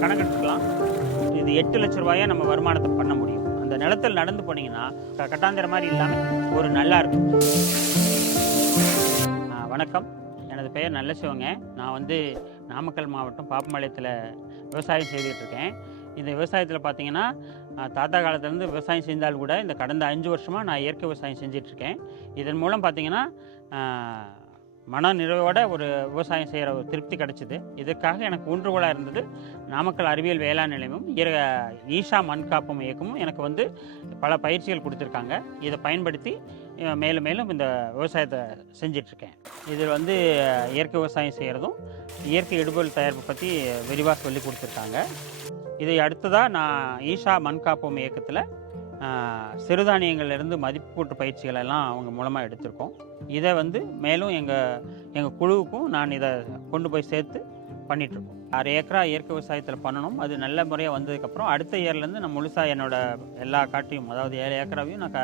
கணக்கெடுத்துக்கலாம். இது எட்டு லட்ச ரூபாயா நம்ம வருமானத்தை பண்ண முடியும். அந்த நிலத்தில் நடந்து போனீங்கன்னா க- கட்டாந்திர மாதிரி இல்லாமல் ஒரு நல்லா இருக்கும். வணக்கம். எனது பெயர் நல்ல சிவங்க நான் வந்து நாமக்கல் மாவட்டம் பாப்பம்பாளையத்தில் விவசாயம் செய்துட்டு இருக்கேன் இந்த விவசாயத்தில் பார்த்தீங்கன்னா தாத்தா காலத்துலேருந்து விவசாயம் செஞ்சால் கூட இந்த கடந்த அஞ்சு வருஷமாக நான் இயற்கை விவசாயம் செஞ்சிட்ருக்கேன் இதன் மூலம் பார்த்தீங்கன்னா மன நிறைவோட ஒரு விவசாயம் செய்கிற ஒரு திருப்தி கிடைச்சிது. இதற்காக எனக்கு ஊன்றுகோலாக இருந்தது. நாமக்கல் அறிவியல் வேளாண் நிலையமும் இயற ஈஷா மண் காப்பும் இயக்கமும் எனக்கு வந்து பல பயிற்சிகள் கொடுத்துருக்காங்க. இதை பயன்படுத்தி மேலும் மேலும் இந்த விவசாயத்தை செஞ்சிட்ருக்கேன். இதில் வந்து இயற்கை விவசாயம் செய்கிறதும் இயற்கை இடுபொருள் தயாரிப்பு பற்றி விரிவாக சொல்லி கொடுத்துருக்காங்க. இதை அடுத்ததாக நான் ஈஷா மண் காப்போம் இயக்கத்தில் சிறுதானியங்கள்லேருந்து மதிப்பூட்டு பயிற்சிகள் எல்லாம் அவங்க மூலமாக எடுத்திருக்கோம். இதை வந்து மேலும் எங்கள் எங்கள் குழுவுக்கும் நான் இதை கொண்டு போய் சேர்த்து பண்ணிகிட்ருக்கோம் அரை ஏக்கரா இயற்கை விவசாயத்தில் பண்ணணும். அது நல்ல முறையாக வந்ததுக்கப்புறம் அடுத்த இயர்லேருந்து நான் முழுசாக என்னோடய எல்லா காட்டையும் அதாவது ஏழு ஏக்கராவையும் நான் க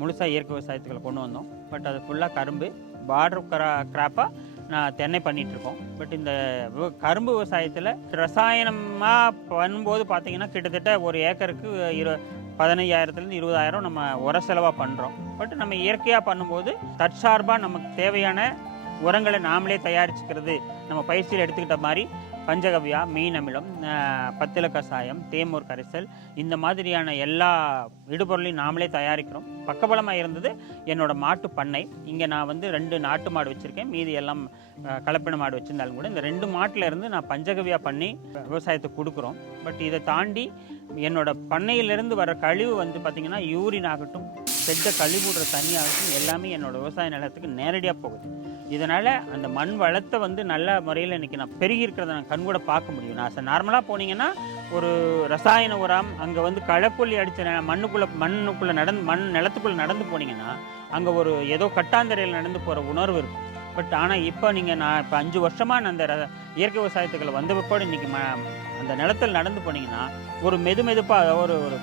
முழுசாக இயற்கை விவசாயத்துக்குள்ள கொண்டு வந்தோம். பட் அது ஃபுல்லாக கரும்பு பார்டர் கிரா கிராப்பாக நான் தென்னை பண்ணிகிட்ருக்கோம் இருக்கோம் பட் இந்த கரும்பு விவசாயத்தில் ரசாயனமாக பண்ணும்போது பார்த்திங்கன்னா கிட்டத்தட்ட ஒரு ஏக்கருக்கு இரு பதினையாயிரத்துலேருந்து இருபதாயிரம் நம்ம உர செலவாக பண்ணுறோம் பட் நம்ம இயற்கையாக பண்ணும்போது தற்சார்பாக நமக்கு தேவையான உரங்களை நாமளே தயாரிச்சுக்கிறது. நம்ம பயிற்சியில் எடுத்துக்கிட்ட மாதிரி பஞ்சகவ்யா மீன் அமிலம் பத்தில கசாயம் தேமூர் கரைசல் இந்த மாதிரியான எல்லா இடுபொருளையும் நாமளே தயாரிக்கிறோம். பக்கபலமாக இருந்தது என்னோட மாட்டு பண்ணை. இங்கே நான் வந்து ரெண்டு நாட்டு மாடு வச்சுருக்கேன். மீதி எல்லாம் கலப்பின மாடு வச்சுருந்தாலும் கூட இந்த ரெண்டு மாட்டில் இருந்து நான் பஞ்சகவ்யா பண்ணி விவசாயத்தை கொடுக்குறோம். பட் இதை தாண்டி என்னோட பண்ணையிலிருந்து வர கழிவு வந்து பார்த்திங்கன்னா யூரின் ஆகட்டும் செட்ட கழிவுடுற தண்ணி ஆகட்டும் எல்லாமே என்னோடய விவசாய நிலத்துக்கு நேரடியாக போகுது. இதனால் அந்த மண் வளத்தை வந்து நல்ல முறையில் இன்றைக்கி நான் பெருகி இருக்கிறத நான் கண்கூட பார்க்க முடியும். நான் நார்மலாக போனீங்கன்னா ஒரு ரசாயன உரம் அங்கே வந்து களைக்கொல்லி அடித்த மண்ணுக்குள்ளே மண்ணுக்குள்ளே நடந்து மண் நிலத்துக்குள்ளே நடந்து போனீங்கன்னா அங்கே ஒரு ஏதோ கட்டாந்தரையில் நடந்து போகிற உணர்வு இருக்கும். பட் ஆனால் இப்போ நீங்கள் நான் இப்போ அஞ்சு வருஷமாக நான் அந்த இயற்கை விவசாயத்துக்குள்ள வந்த பிற்பாடு இன்றைக்கி ம அந்த நிலத்தில் நடந்து போனீங்கன்னா ஒரு மெது மெதுப்பாக ஒரு ஒரு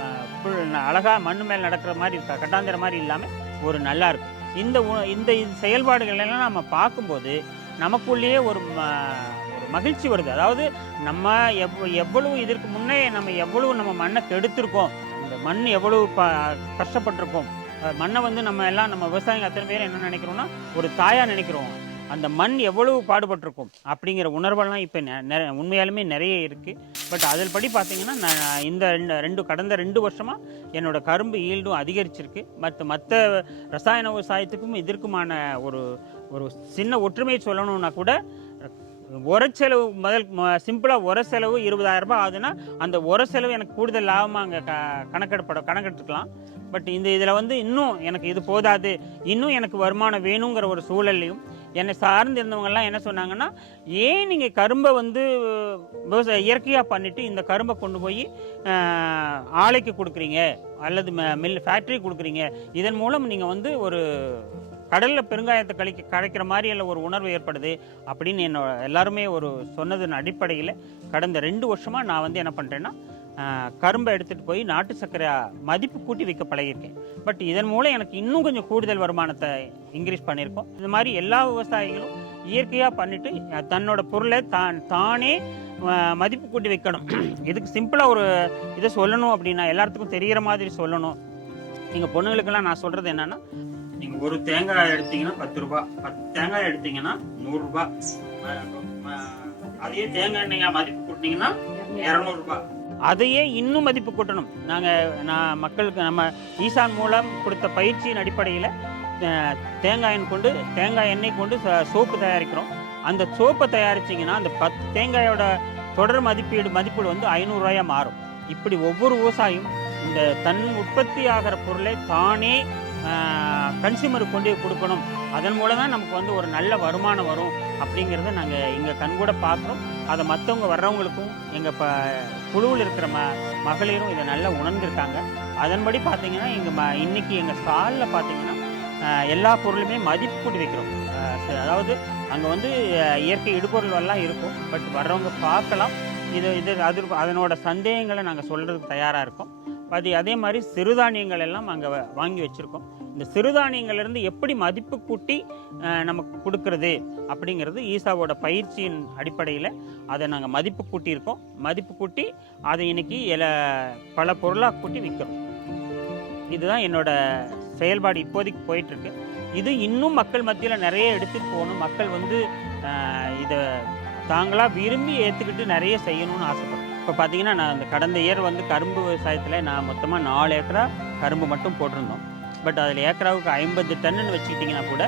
அஹ், புல் ந- மண்ணு மேல் நடக்கிற மாதிரி கட்டாந்திர மாதிரி இல்லாமல் ஒரு நல்லா இருக்கும். இந்த உ- இந்த இது செயல்பாடுகள் எல்லாம் நம்ம பார்க்கும்போது நமக்குள்ளேயே ஒரு ம- ஒரு மகிழ்ச்சி வருது. அதாவது நம்ம எவ் எவ்வளவு இதற்கு முன்னே நம்ம எவ்வளவு நம்ம மண்ணை கெடுத்திருக்கோம். இந்த மண் எவ்வளவு ப கஷ்டப்பட்டிருக்கோம். மண்ணை வந்து நம்ம எல்லாம் நம்ம விவசாயிங்க அத்தனை பேர் என்ன நினைக்கிறோம்னா ஒரு தாயாக நினைக்கிறோம். அந்த மண் எவ்வளவு பாடுபட்டிருக்கும் அப்படிங்கிற உணர்வெல்லாம் இப்போ உண்மையாலுமே நிறைய இருக்குது பட் அதில் படி பார்த்தீங்கன்னா நான் இந்த ரெண்டு ரெண்டு கடந்த ரெண்டு வருஷமாக என்னோட கரும்பு ஈல்டும் அதிகரிச்சிருக்கு. மற்ற மற்ற ரசாயன விவசாயத்துக்கும் இதற்குமான ஒரு ஒரு சின்ன ஒற்றுமை சொல்லணும்னா கூட உர செலவு முதல் சிம்பிளாக உர செலவு இருபதாயிரம் ரூபாய் ஆகுதுன்னா அந்த உர செலவு எனக்கு கூடுதல் லாபமாக அங்கே க கணக்கெடுப்பட கணக்கெடுத்துக்கலாம். பட் இந்த இதில் வந்து இன்னும் எனக்கு இது போதாது. இன்னும் எனக்கு வருமானம் வேணுங்கிற ஒரு சூழல்லையும் என்னை சார்ந்து இருந்தவங்கெல்லாம் என்ன சொன்னாங்கன்னா ஏன் நீங்கள் கரும்பை வந்து விவசாய இயற்கையாக பண்ணிவிட்டு இந்த கரும்பை கொண்டு போய் ஆலைக்கு கொடுக்குறீங்க? அல்லது மில் ஃபேக்ட்ரி கொடுக்குறீங்க? இதன் மூலம் நீங்கள் வந்து ஒரு கடலில் பெருங்காயத்தை கழிக்க கரைக்கிற மாதிரி இல்லை ஒரு உணர்வு ஏற்படுது. அப்படின்னு என்னோட எல்லாருமே ஒரு சொன்னதன் அடிப்படையில் கடந்த ரெண்டு வருஷமாக நான் வந்து என்ன பண்ணுறேன்னா கரும்பை எடுத்துகிட்டு போய் நாட்டு சர்க்கரை மதிப்பு கூட்டி வைக்க பழகியிருக்கேன். பட் இதன் மூலம் எனக்கு இன்னும் கொஞ்சம் கூடுதல் வருமானத்தை இன்க்ரீஸ் பண்ணியிருக்கோம். இந்த மாதிரி எல்லா விவசாயிகளும் இயற்கையாக பண்ணிட்டு தன்னோட பொருளை தான் தானே மதிப்பு கூட்டி வைக்கணும். இதுக்கு சிம்பிளாக ஒரு இதை சொல்லணும் அப்படின்னா எல்லாத்துக்கும் தெரிகிற மாதிரி சொல்லணும். நீங்கள் பொண்ணுங்களுக்கெல்லாம் நான் சொல்கிறது என்னன்னா நீங்கள் ஒரு தேங்காய் எடுத்தீங்கன்னா பத்து ரூபாய் பத்து தேங்காய் எடுத்தீங்கன்னா நூறுரூபா அதே தேங்காய் எண்ணெய் மதிப்பு கூட்டினீங்கன்னா இரநூறுபா அதையே இன்னும் மதிப்பு கூட்டணும். நாங்கள் நான் மக்களுக்கு நம்ம ஈசான் மூலம் கொடுத்த பயிற்சியின் அடிப்படையில் தேங்காயின் கொண்டு தேங்காய் எண்ணெய் கொண்டு ச- சோப்பு தயாரிக்கிறோம். அந்த சோப்பை தயாரிச்சிங்கன்னா அந்த பத்து தேங்காயோட தொடர் மதிப்பீடு மதிப்பீடு வந்து ஐநூறுரூவாயாக மாறும். இப்படி ஒவ்வொரு விவசாயியும் இந்த தன் உற்பத்தி ஆகிற பொருளை தானே கன்சியூமருக்கு கொண்டு போய் கொடுக்கணும். அதன் மூலம் தான் நமக்கு வந்து ஒரு நல்ல வருமானம் வரும் அப்படிங்கிறத நாங்கள் இங்கே கண்கூட பார்க்குறோம். அதை மற்றவங்க வர்றவங்களுக்கும் எங்கள் ப குழுவில் இருக்கிற ம மகளிரும் இதை நல்லா உணர்ந்திருக்காங்க. அதன்படி பார்த்தீங்கன்னா எங்கள் ம இன்னைக்கு எங்கள் ஸ்டாலில் பார்த்தீங்கன்னா எல்லா பொருளுமே மதிப்பு கூட்டி வைக்கிறோம். அதாவது அங்கே வந்து இயற்கை இடுபொருள்லாம் இருக்கும். பட் வர்றவங்க பார்க்கலாம். இது இது அது அதனோட சந்தேகங்களை நாங்கள் சொல்கிறதுக்கு தயாராக இருக்கோம். அது அதே மாதிரி சிறுதானியங்கள் எல்லாம் அங்கே வாங்கி வச்சுருக்கோம். இந்த சிறுதானியங்கள்லேருந்து எப்படி மதிப்பு கூட்டி நமக்கு கொடுக்கறது அப்படிங்கிறது ஈசாவோட பயிற்சியின் அடிப்படையில் அதை நாங்கள் மதிப்பு கூட்டியிருக்கோம். மதிப்பு கூட்டி அதை இன்னைக்கு எல பல பொருளாக கூட்டி விற்கிறோம் இதுதான் என்னோட செயல்பாடு இப்போதைக்கு போயிட்டுருக்கு. இது இன்னும் மக்கள் மத்தியில் நிறைய எடுத்துகிட்டு போகணும். மக்கள் வந்து இதை தாங்களாக விரும்பி ஏற்றுக்கிட்டு நிறைய செய்யணும்னு ஆசைப்படுறேன் இப்போ பார்த்தீங்கன்னா நான் அந்த கடந்த இயர் வந்து கரும்பு விவசாயத்தில் நான் மொத்தமாக நாலு ஏக்கரா கரும்பு மட்டும் போட்டிருந்தோம். பட் அதில் ஏக்கராவுக்கு ஐம்பது டன்னுன்னு வச்சுக்கிட்டிங்கன்னா கூட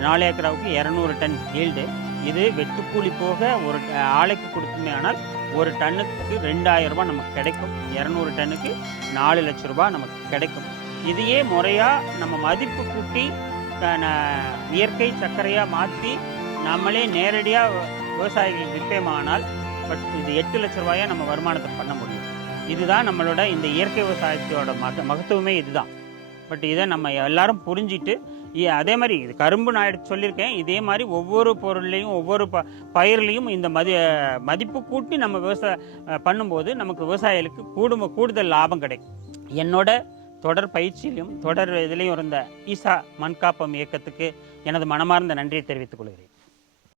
நாலு ஏக்கராவுக்கு இரநூறு டன் ஈல்டு இது வெட்டுக்கூலி போக ஒரு ஆலைக்கு கொடுத்துமே ஆனால் ஒரு டன்னுக்கு ரெண்டாயிரம் ரூபாய் நமக்கு கிடைக்கும். இரநூறு டன்னுக்கு நாலு லட்ச ரூபாய் நமக்கு கிடைக்கும். இதையே முறையாக நம்ம மதிப்பு கூட்டி ந- இயற்கை சர்க்கரையாக மாற்றி நம்மளே நேரடியாக விவசாயிகள் விற்பேமானால் பட் இது எட்டு லட்ச ரூபாயை நம்ம வருமானத்தை பண்ண முடியும். இதுதான் நம்மளோட இந்த இயற்கை விவசாயத்தோட மக மகத்துவமே இதுதான். பட் இதை நம்ம எல்லாரும் புரிஞ்சிட்டு அதே மாதிரி இது கரும்பு நான் எடுத்து சொல்லியிருக்கேன். இதே மாதிரி ஒவ்வொரு பொருள்லையும் ஒவ்வொரு ப பயிர்லையும் இந்த மதி மதிப்பு கூட்டி நம்ம விவசாய பண்ணும்போது நமக்கு விவசாயிகளுக்கு கூடும் கூடுதல் லாபம் கிடைக்கும். என்னோட தொடர் பயிற்சியிலும் தொடர் இதிலையும் இருந்த ஈசா மண்காப்பம் இயக்கத்துக்கு எனது மனமார்ந்த நன்றியை தெரிவித்துக் கொள்கிறேன்.